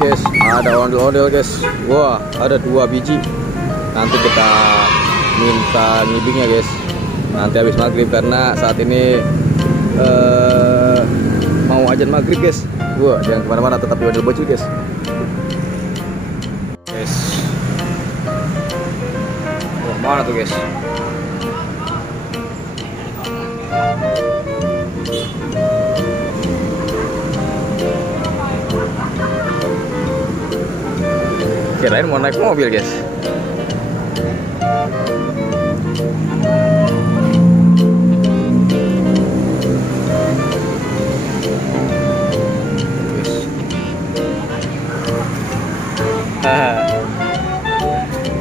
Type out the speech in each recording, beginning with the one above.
Guys, ada ondel-ondel guys. Wah, ada 2 biji. Nanti kita minta ngibingnya guys. Nanti habis maghrib karena saat ini mau ajan maghrib guys. Wah, jangan kemana-mana, tetap di Ondel Bocil guys. Guys, wah, mana tuh guys? Kirain mau naik mobil guys.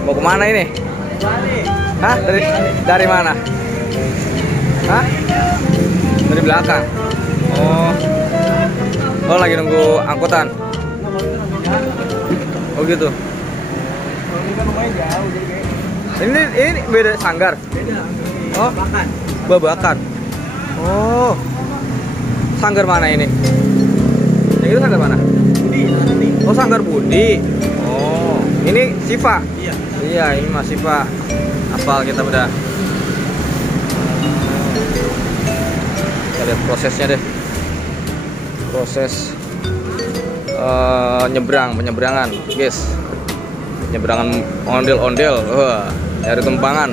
Mau kemana ini? Hah? Dari mana? Hah? Dari belakang. Oh, lagi nunggu angkutan. Oh gitu. Ini beda sanggar. Oh, babakan. Oh, sanggar mana ini? Yang itu sanggar mana? Budi. Oh, sanggar Budi. Oh, ini Siva. Iya, ini Mas Siva. Hafal kita udah. Kita lihat prosesnya deh. Proses penyeberangan, guys. Penyeberangan ondel-ondel. Wah, cari tumpangan.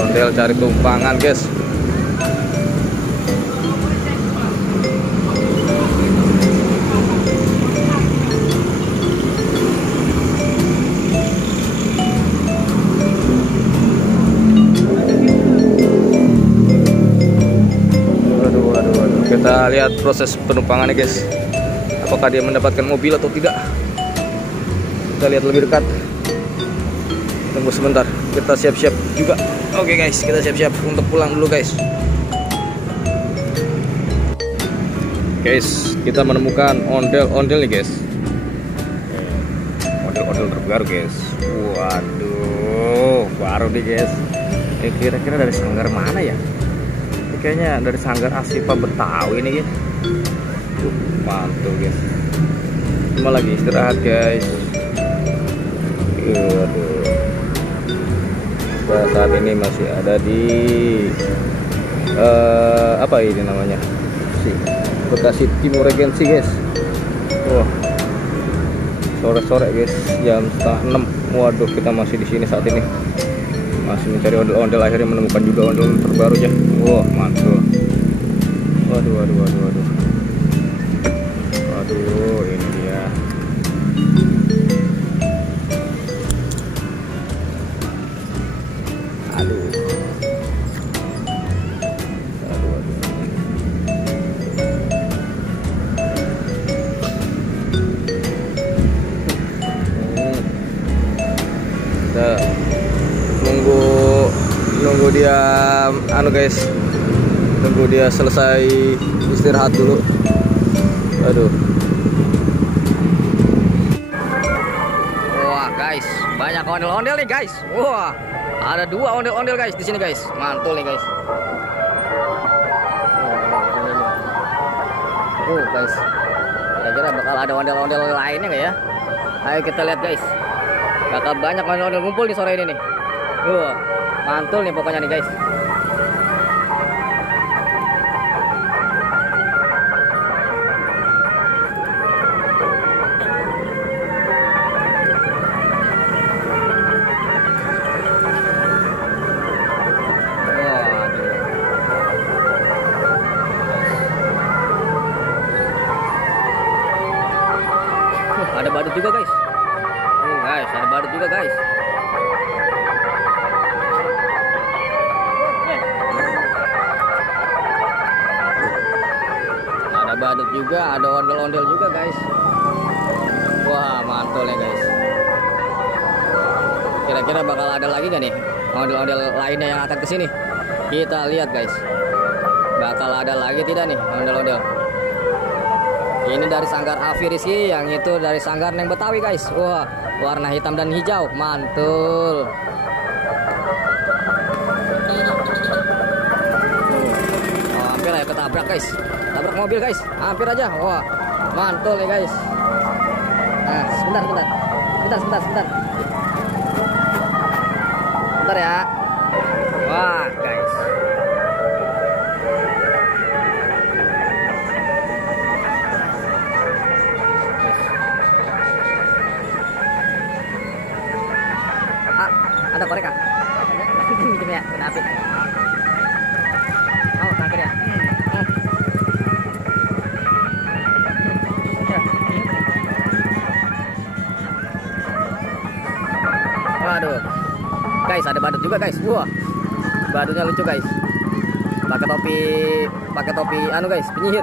Ondel cari tumpangan, guys. Kita lihat proses penumpangannya guys. Apakah dia mendapatkan mobil atau tidak? Kita lihat lebih dekat. Tunggu sebentar. Kita siap-siap juga. Oke guys, kita siap-siap untuk pulang dulu guys. Guys, kita menemukan ondel-ondel nih guys. Ondel-ondel terbaru guys. Waduh, baru nih guys. Ini kira-kira dari sanggar mana ya? Kayaknya dari sanggar Asifa Betawi ini guys. Mantul guys. Cuma lagi istirahat guys. Aduh. Kita saat ini masih ada di apa ini namanya? Bekasi Timur Regensi guys. Wah. Sore-sore guys, jam 5:30. Waduh, kita masih di sini saat ini. Masih mencari ondel-ondel, akhirnya menemukan juga ondel terbarunya. Wah, mantul. Waduh. Waduh, ini dia. Aduh. Kita nunggu dia guys, nunggu dia selesai istirahat dulu. Aduh. Wah guys, banyak ondel-ondel nih guys. Wah, ada 2 ondel-ondel guys di sini guys. Mantul nih guys. Guys, kira-kira bakal ada ondel-ondel lainnya nggak ya? Ayo kita lihat guys. Bakal banyak ondel-ondel ngumpul di sore ini nih. Wah, mantul nih pokoknya nih guys. Ada badut juga guys. Guys, ada badut juga guys. Ada badut juga, ada ondel-ondel juga guys. Wah, mantul ya guys. Kira-kira bakal ada lagi gak nih ondel-ondel lainnya yang akan kesini? Kita lihat guys. Bakal ada lagi tidak nih ondel-ondel? Ini dari sanggar Afi Rizky, yang itu dari sanggar Neng Betawi guys. Wah, warna hitam dan hijau, mantul. Oh, hampir ya ketabrak guys. Tabrak mobil guys, hampir aja. Wah, mantul ya guys. Nah, sebentar ya. Wah guys, ada korek kah? Minjem ya, kena api. Mau terakhir ya? Waduh, guys, ada badut juga guys. Wah, badutnya lucu guys. Pakai topi anu guys, penyihir.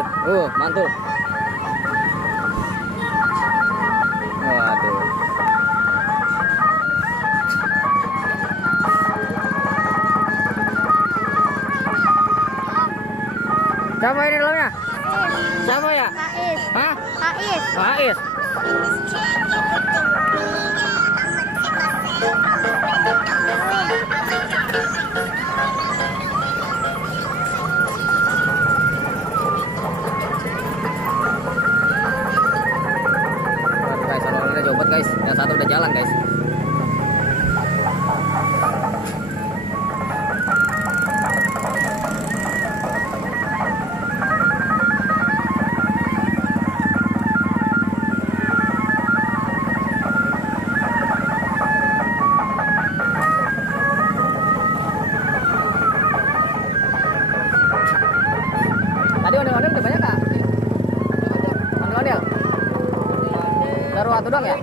Mantul. Waduh. Siapa ini dalamnya? Siapa ya? Faiz. Hah? Faiz. Faiz. Guys, satu udah jobot guys, yang satu udah jalan guys. Tadi ondel-ondel udah banyak kak? Ondel-ondel? Baru satu doang ya?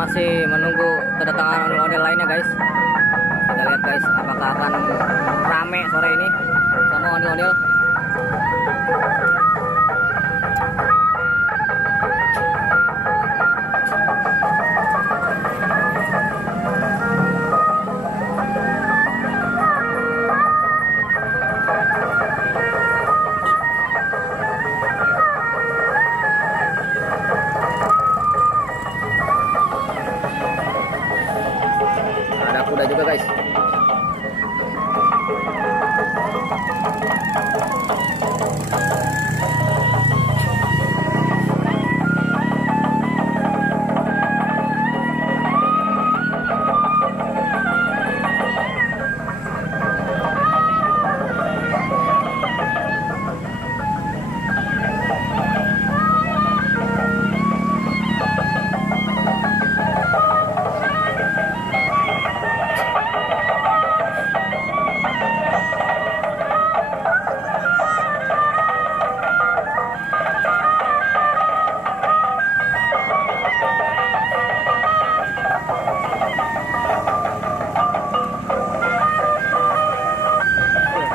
Masih menunggu kedatangan ondel-ondel lainnya guys. Kita lihat guys, apakah akan rame sore ini sama ondel-ondel. Ada kuda juga guys.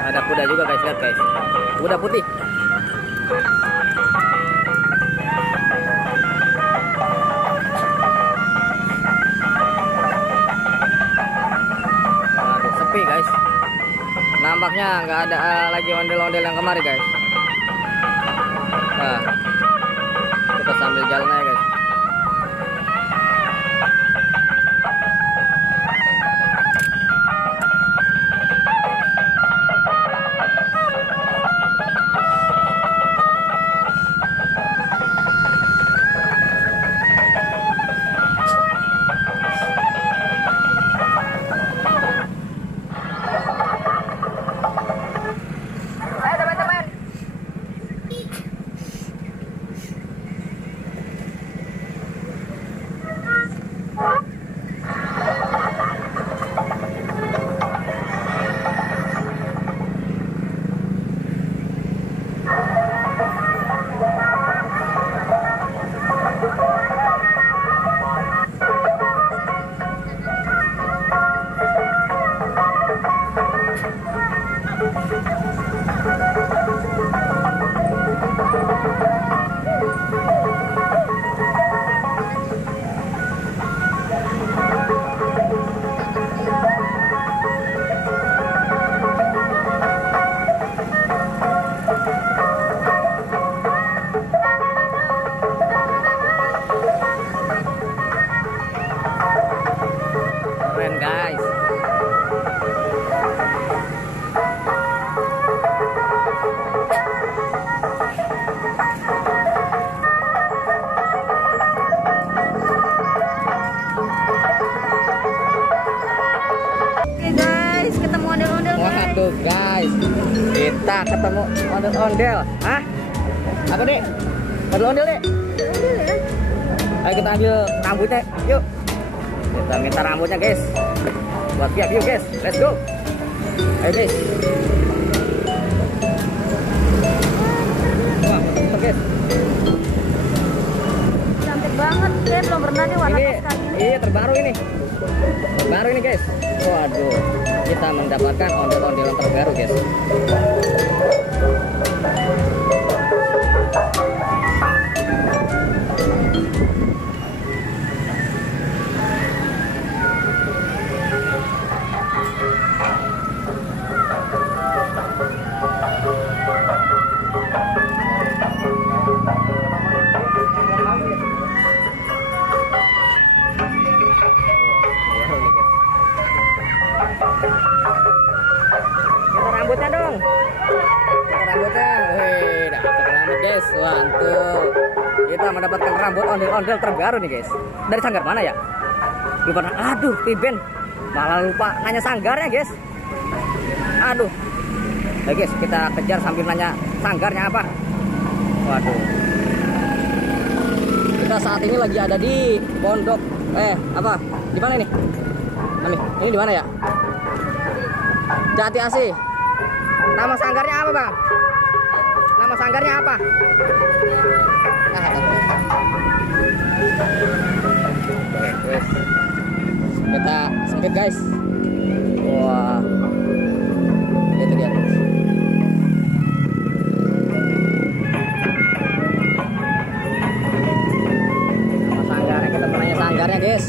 Ada kuda juga guys, lihat guys, kuda putih. Waduh, sepi guys. Nampaknya nggak ada lagi ondel-ondel yang kemarin guys. Nah, kita sambil jalan aja guys. Kita ketemu ondel-ondel. Hah? Apa, Dek? Ondel-ondel, Dek? Ayo kita ambil rambutnya. Yuk. Kita minta rambutnya, guys. Buat via view, guys. Let's go. Ayo, guys. Wah, mantap, guys. Cantik banget, guys. Belum pernah nih warna Ini, kayak gini. iya terbaru ini. Terbaru ini, guys. Waduh, kita mendapatkan ondel-ondelan terbaru, guys. Rambutnya dong. Rambutnya. Wih, dapat rambut, guys. Mantap. Kita mendapatkan rambut ondel-ondel terbaru nih, guys. Dari sanggar mana ya? Lupa. Aduh, Piben. Malah lupa nanya sanggarnya, guys. Aduh. Nah, guys, kita kejar sambil nanya sanggarnya apa. Waduh. Kita saat ini lagi ada di pondok apa? Di mana ini? Ini di mana ya? Jati Asih. Nama sanggarnya apa, Bang? Nama sanggarnya apa? Oke, kita sempit, guys. Wah. Itu dia. Nama sanggarnya, kita mau nanya sanggarnya, guys.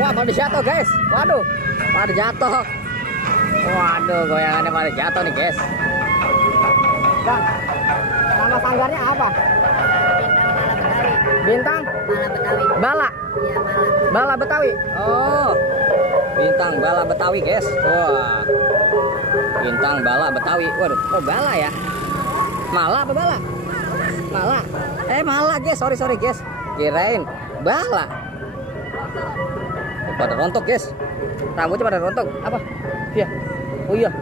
Wah, pada jatuh, guys. Waduh, pada jatuh. Waduh, goyangannya pada jatuh nih, guys. Bang, nama sanggarnya apa? Bintang Bala Betawi. Bala? Iya, Bala. Bala Betawi. Oh, Bintang Bala Betawi, guys. Wah, Bintang Bala Betawi. Waduh, oh Bala ya? Mala apa Bala? Mala. Mala, guys. Sorry, guys. Kirain Bala. Pada rontok, guys. Rambutnya pada rontok. Apa? Via. Oh iya.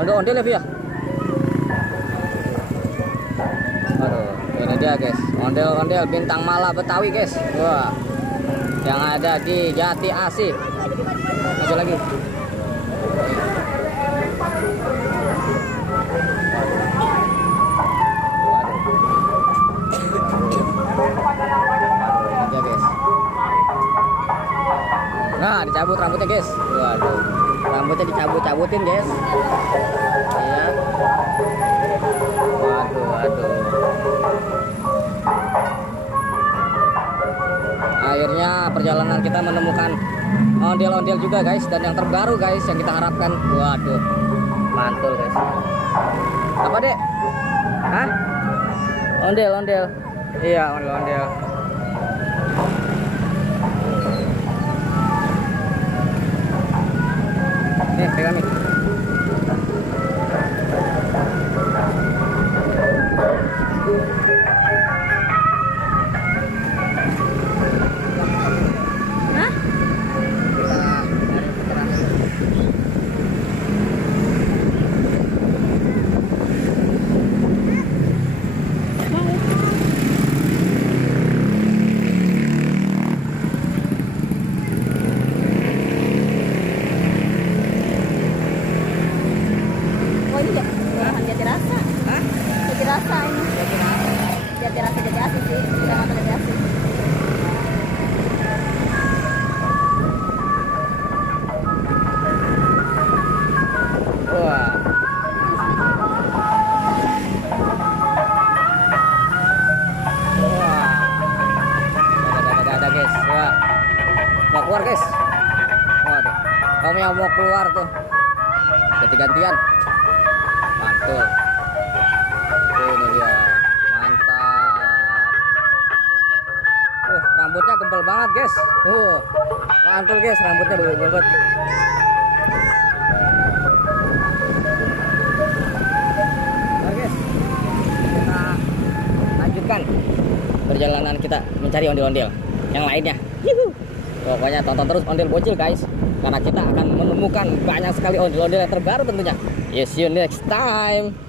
Ondel-ondel ya, Via. Aduh, ini dia, guys. Ondel-ondel Bintang Mala Betawi, guys. Wah. Yang ada di Jati Asih. Maju lagi. Nah, dicabut rambutnya, guys. Waduh, rambutnya dicabut-cabutin, guys. Iya. Waduh. Akhirnya perjalanan kita menemukan ondel-ondel juga, guys, dan yang terbaru, guys, yang kita harapkan. Waduh, mantul, guys. Apa, Dek? Hah? Ondel-ondel. Iya, ondel-ondel. Nih, pegang nih. Hah? Oh, ini ya? Jati Rasa. Hah? Jati Rasa ini. Jati Rasa. Jati Rasa, Jati Asih sih. Kita nggak Jati Asih. Wah. Ada, guys. Wah. Mau keluar, guys. Waduh. Kamu yang mau keluar tuh. Ganti-gantian. Mantul. Ini dia. Mantap. Rambutnya gempel banget, guys. Mantul, guys. Rambutnya gempel banget. kita mencari ondel-ondel yang lainnya. Yuhu. Pokoknya tonton terus Ondel Bocil guys, karena kita akan menemukan banyak sekali ondel-ondel yang terbaru tentunya. See you next time.